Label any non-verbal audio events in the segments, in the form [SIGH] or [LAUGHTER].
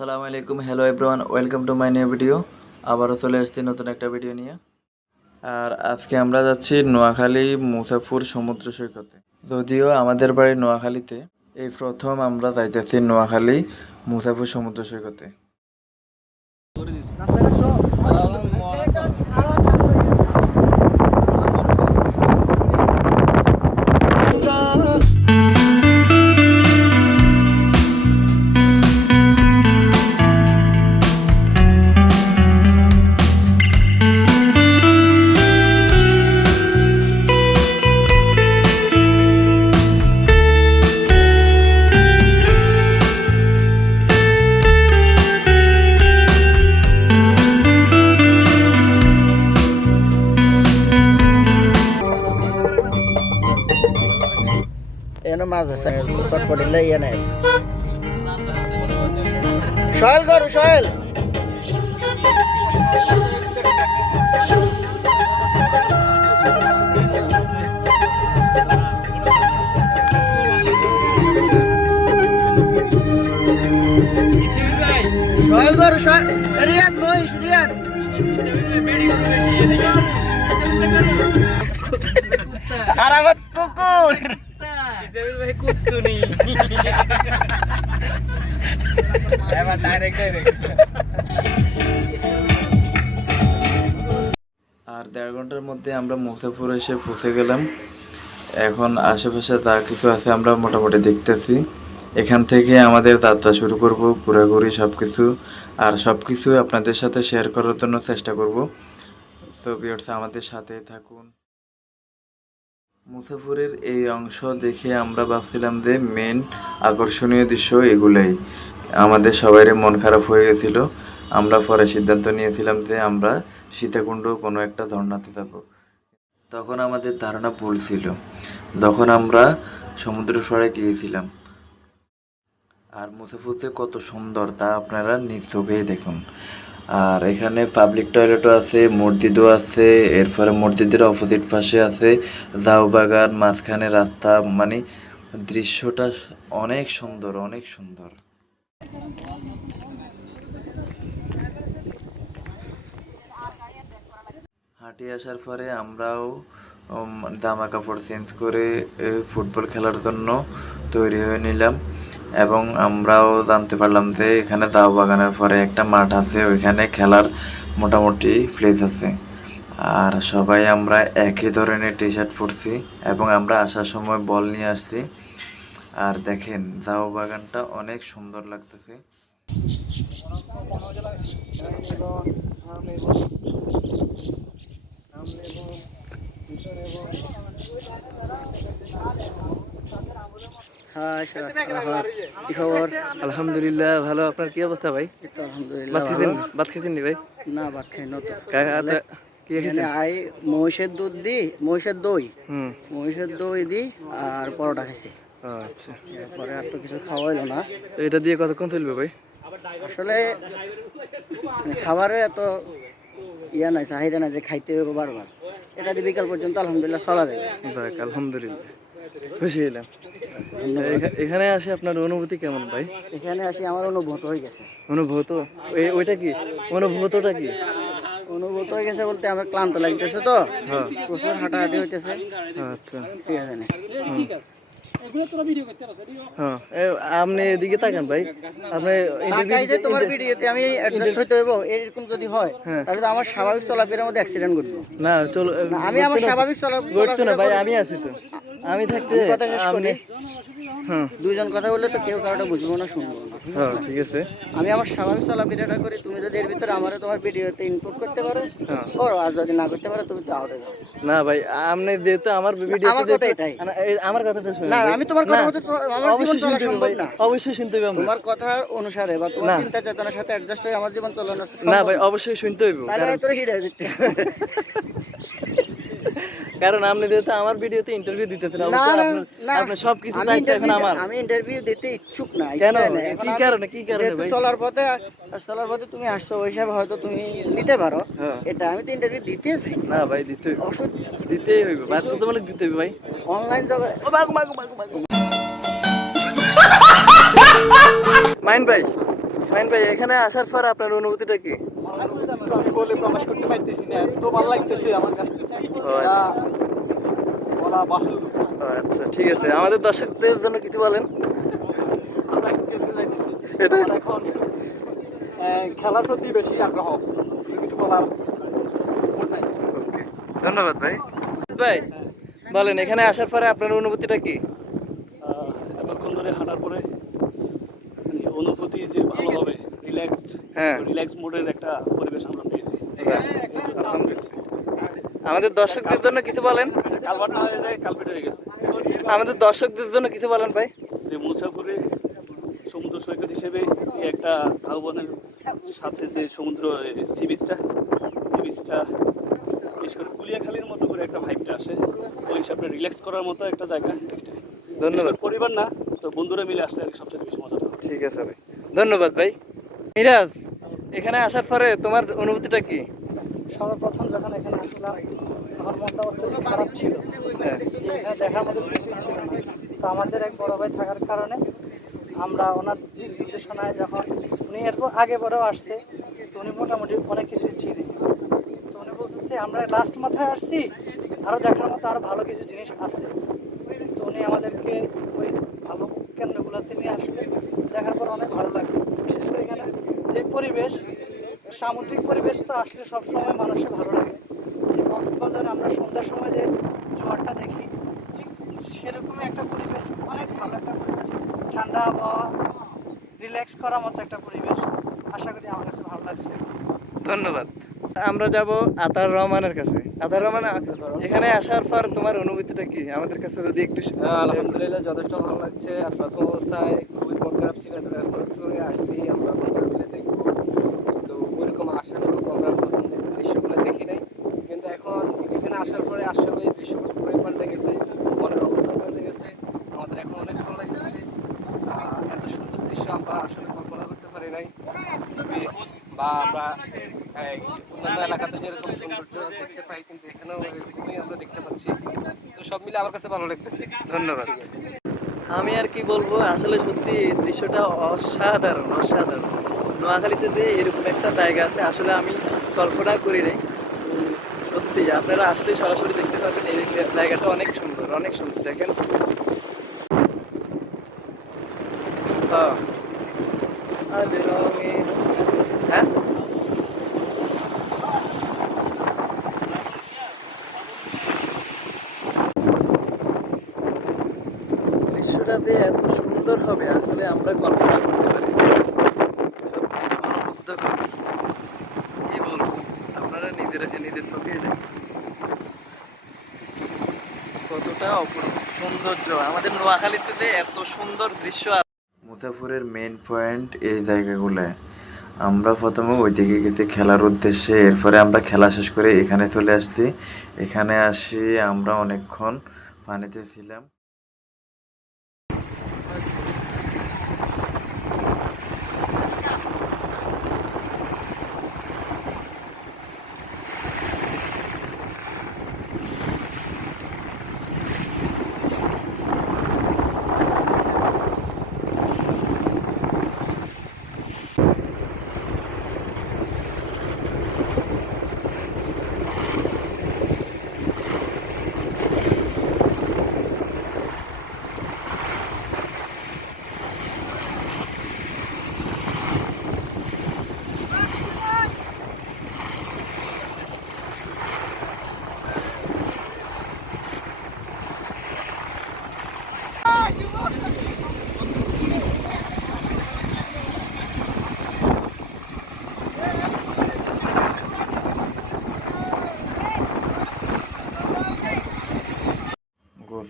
আসসালামু আলাইকুম hello everyone welcome to my new video আবারও চলে এসেছি নতুন একটা ভিডিও নিয়ে। আর আজকে আমরা যাচ্ছি নোয়াখালী মুসাফুর সমুদ্র সৈকতে। যদিও আমাদের বাড়ি নোয়াখালীতে, এই প্রথম আমরা যাইতেছি নোয়াখালী মুসাফুর সমুদ্র সৈকতে। আছে চট পড়িলে ইয়ে নাই। সয়েল করু সয়েল সয়েল করু সয়েল রিয়াদ মহিষ রিয়াদ। আর আমার কুকুর আর দেড় ঘণ্টার মধ্যে আমরা মুসাফুর এসে পৌঁছে গেলাম। এখন আশেপাশে যা কিছু আছে আমরা মোটামুটি দেখতেছি। এখান থেকে আমাদের যাত্রা শুরু করব ঘোরাঘুরি সব কিছু আর সব কিছু আপনাদের সাথে শেয়ার করার জন্য চেষ্টা করব। সো ভিউয়ার্স আমাদের সাথে থাকুন। মুসাফুরের এই অংশ দেখে আমরা ভাবছিলাম যে মেন আকর্ষণীয় দৃশ্য এগুলাই। আমাদের সবারই মন খারাপ হয়ে গেছিল। আমরা পরে সিদ্ধান্ত নিয়েছিলাম যে আমরা সীতাকুণ্ড কোনো একটা ঝর্ণাতে যাব। তখন আমাদের ধারণা ভুল ছিল। তখন আমরা সমুদ্রের পাড়ে গিয়েছিলাম। আর মুসাফুর যে কত সুন্দর তা আপনারা নিজ চোখেই দেখুন। আর এখানে পাবলিক টয়লেটও আছে, মসজিদও আছে, এরপরে মসজিদের অপোজিট পাশে আছে জাউ বাগান, মাঝখানে রাস্তা মানে দৃশ্যটা অনেক সুন্দর অনেক সুন্দর। হাঁটি আসার পরে আমরাও জামা কাপড় চেঞ্জ করে ফুটবল খেলার জন্য তৈরি হয়ে নিলাম। এবং আমরাও জানতে পারলাম যে এখানে দাও বাগানের পরে একটা মাঠ আছে, ওইখানে খেলার মোটামুটি প্লেস আছে। আর সবাই আমরা একই ধরনের টি শার্ট পরছি এবং আমরা আসার সময় বল নিয়ে আসছি। আর দেখেন, দাও বাগানটা অনেক সুন্দর লাগতেছে সর- আবার কি খবর? আলহামদুলিল্লাহ ভালো। আপনার কি অবস্থা ভাই? এই আলহামদুলিল্লাহ ভাত খেতেন ভাত খেতেন নি ভাই? না ভাত খাই না তো। কাকা আপনার- কি এখানে খেতেন আই মহিষের দুধ দি মহিষের দই। হুম। মহিষের দই দি আর পরোটা খাইছি। আচ্ছা। এরপরে আর তো কিছু খাওয়া না। তো এটা দিয়ে কতক্ষণ চলবে ভাই? আসলে খাবারে এত ইয়া নাই চাহিদা নাই যে খাইতে হবে বারবার। এটা দিয়ে বিকাল পর্যন্ত আলহামদুলিল্লাহ চলা যাবে যাক আলহামদুলিল্লাহ। খুশি হইলাম এখানে আসে আপনার অনুভূতি কেমন ভাই? এখানে আসি আমার অনুভূত হয়ে গেছে। অনুভূত? ওইটা কি? অনুভূতটা কি? অনুভূত হয়ে গেছে বলতে আমার ক্লান্ত লাগতেছে তো। হ্যাঁ। প্রচুর হাঁটাহাঁটি হইতেছে। আচ্ছা। ঠিক আছে না। হ্যাঁ। এ, আপনি এদিকে তাকান ভাই। আপনি যে তোমার ভিডিওতে আমি অ্যাডজাস্ট হইতে হইব এরকম যদি হয় হ্যাঁ। তাহলে তো আমার স্বাভাবিক চলাফেরার মধ্যে অ্যাক্সিডেন্ট ঘটবে। না চলো আমি আমার স্বাভাবিক চলা ঘটতো না চলাফেরা ভাই আমি আছি তো। আমি থাকতে কথা শেষ করি। হ্যাঁ। দুইজন কথা বললে তো কেউ কারোটা বুঝব না শুনব না। হ্যাঁ ঠিক আছে। আমি আমার স্বাভাবিক চলাফেরাটা করি তুমি যদি এর ভিতরে আমারে তোমার ভিডিওতে ইনপুট করতে পারো হ্যাঁ। করো আর যদি না করতে পারো তুমি তো আউটে যাও। না ভাই আপনি যেহেতু আমার ভিডিও আমার কথা এটাই। আমার কথাটা শুনুন না আমি তোমার কথা মতো আমার জীবন চলা হবে সম্ভব না। অবশ্যই শুনতে হবে আমরা। তোমার কথা অনুসারে বা তোমার চিন্তা চেতনার সাথে অ্যাডজাস্ট হয়ে আমার জীবন চলানো না ভাই অবশ্যই শুনতে হইব তাহলে তোর হিরে দিতে কারণ আপনি যেহেতু আমার ভিডিওতে ইন্টারভিউ দিতেছেন না, অবশ্যই না, আপনার না। সবকিছু দায়িত্ব এখন আমার আমি ইন্টারভিউ দিতে ইচ্ছুক না কেন? কি কারণে? কি কারণে ভাই? চলার পথে চলার পথে তুমি আসছো ওই হিসাবে হয়তো তুমি নিতে পারো হ্যাঁ। এটা আমি তো ইন্টারভিউ দিতে চাই না ভাই দিতে অসহ্য দিতেই হইব বাধ্যতামূলক দিতে হইব ভাই অনলাইন জগৎ ও বাগু বাগু বাগু বাগু [LAUGHS] মাইন ভাই মাইন ভাই এখানে আসার পর আপনার অনুভূতিটা কি? আমি বলে প্রকাশ করতে পারতেছি না এত ভালো লাগতেছে আমার কাছে। আচ্ছা। বলা বাহুল্য। আচ্ছা ঠিক আছে। আমাদের দর্শকদের জন্য কিছু বলেন। আমরা এখন খেলতে যাইতেছি। এটা এখন খেলার প্রতি বেশি আগ্রহ। কিছু বলার ধন্যবাদ ভাই। ভাই বলেন এখানে আসার পরে আপনার অনুভূতিটা কি? এতক্ষণ ধরে হাঁটার পরে যে ভালো হবে রিল্যাক্সড হ্যাঁ। রিল্যাক্স মোডের একটা পরিবেশ আমরা পেয়েছি। আমাদের দর্শকদের জন্য কিছু বলেন। কালভার্ট না হয়ে যায় কালপেট হয়ে গেছে। আমাদের দর্শকদের জন্য কিছু বলেন ভাই। যে মুসাফুরে সমুদ্র সৈকত হিসেবে এই একটা ঝাউবনের সাথে যে সমুদ্র সি বিচটা সি বিচটা বিশেষ করে কুলিয়াখালীর মতো করে একটা ভাইবটা আসে। ওই হিসাবে রিল্যাক্স করার মতো একটা জায়গা। ধন্যবাদ। পরিবার না তো বন্ধুরা মিলে আসলে সবচেয়ে বেশি মজা ঠিক আছে ভাই। ধন্যবাদ ভাই। মিরাজ এখানে আসার পরে তোমার অনুভূতিটা কি? সর্বপ্রথম যখন এখানে আসলাম আমার মনটা অত্যন্ত খারাপ ছিল। হ্যাঁ। এখানে দেখার মতো কিছুই ছিল না। তো আমাদের এক বড় ভাই থাকার কারণে আমরা ওনার দিক নির্দেশনায় যখন উনি এরপর আগে পরেও আসছে তো উনি মোটামুটি অনেক কিছুই চিনি। তো উনি বলতেছে আমরা লাস্ট মাথায় আসছি আরও দেখার মতো আরও ভালো কিছু জিনিস আছে। তো উনি আমাদেরকে ওই কেন্দ্রগুলোতে নিয়ে আসলে দেখার পর অনেক ভালো লাগছে। বিশেষ করে এখানে যে পরিবেশ, সামুদ্রিক পরিবেশ তো আসলে সবসময় মানুষের ভালো লাগে। যে কক্সবাজারে আমরা সন্ধ্যার সময় যে জোয়ারটা দেখি, ঠিক সেরকমই একটা পরিবেশ, অনেক ভালো একটা পরিবেশ। ঠান্ডা আবহাওয়া রিল্যাক্স করার মতো একটা পরিবেশ। আশা করি আমার কাছে ভালো লাগছে। ধন্যবাদ। আমরা যাব আতার রহমানের কাছে। আতার রহমান এখানে আসার পর তোমার অনুভূতিটা কি? আমাদের কাছে যদি একটু আলহামদুলিল্লাহ যথেষ্ট ভালো লাগছে। আর প্রথম অবস্থায় খুবই মন খারাপ ছিল করে আসছি আমরা মিলে দেখব। তো ওইরকম আশানুরূপ আমরা প্রথম দৃশ্যগুলো দেখি নাই। কিন্তু এখন এখানে আসার পরে আসলে এই দৃশ্যগুলো পুরোই পাল্টে গেছে মনের অবস্থা পাল্টে গেছে। আমাদের এখন অনেক ভালো লাগতেছে। আহ, এত সুন্দর দৃশ্য আমরা আসলে পারি নাই। বা আমরা অন্যান্য এলাকাতে যেরকম সৌন্দর্য দেখতে পাই কিন্তু এখানেও এরকমই আমরা দেখতে পাচ্ছি। তো সব মিলে আমার কাছে ভালো লাগতেছে। ধন্যবাদ। আমি আর কি বলব আসলে সত্যি দৃশ্যটা অসাধারণ অসাধারণ। নোয়াখালীতে যে এরকম একটা জায়গা আছে আসলে আমি কল্পনা করি নাই। সত্যি আপনারা আসলে সরাসরি দেখতে পাবেন এই জায়গাটা অনেক সুন্দর অনেক সুন্দর দেখেন হ্যাঁ আজ রঙের হ্যাঁ দৃশ্যটা যে এত সুন্দর হবে, আসলে আমরা কল্পনা করতে পারি আপনারা নিজেরা, নিজের কতটা অপূর্ব সৌন্দর্য। আমাদের নোয়াখালীতে এত সুন্দর দৃশ্য মুসাফুরের মেন পয়েন্ট এই জায়গাগুলোয় আমরা প্রথমে ওইদিকে গেছি খেলার উদ্দেশ্যে। এরপরে আমরা খেলা শেষ করে এখানে চলে আসছি। এখানে আসি আমরা অনেকক্ষণ পানিতে ছিলাম।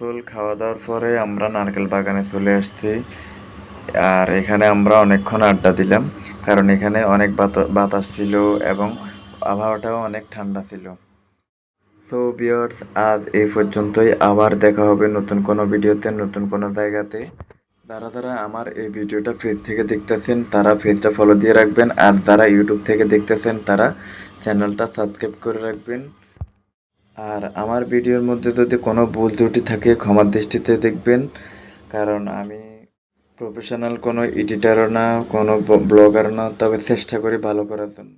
গোসল খাওয়া দাওয়ার পরে আমরা নারকেল বাগানে চলে আসছি। আর এখানে আমরা অনেকক্ষণ আড্ডা দিলাম, কারণ এখানে অনেক বাত- বাতাস ছিল এবং আবহাওয়াটাও অনেক ঠান্ডা ছিল। সো বিয়ার্স আজ এই পর্যন্তই। আবার দেখা হবে নতুন কোনো ভিডিওতে, নতুন কোনো জায়গাতে। যারা যারা আমার এই ভিডিওটা ফেস থেকে দেখতেছেন, তারা পেজটা ফলো দিয়ে রাখবেন। আর যারা ইউটিউব থেকে দেখতেছেন, তারা চ্যানেলটা সাবস্ক্রাইব করে রাখবেন। আর আমার ভিডিওর মধ্যে যদি কোনো ভুল ত্রুটি থাকে ক্ষমার দৃষ্টিতে দেখবেন। কারণ আমি প্রফেশনাল কোনো এডিটারও না, কোনো ব্লগারও না, তবে চেষ্টা করি ভালো করার জন্য।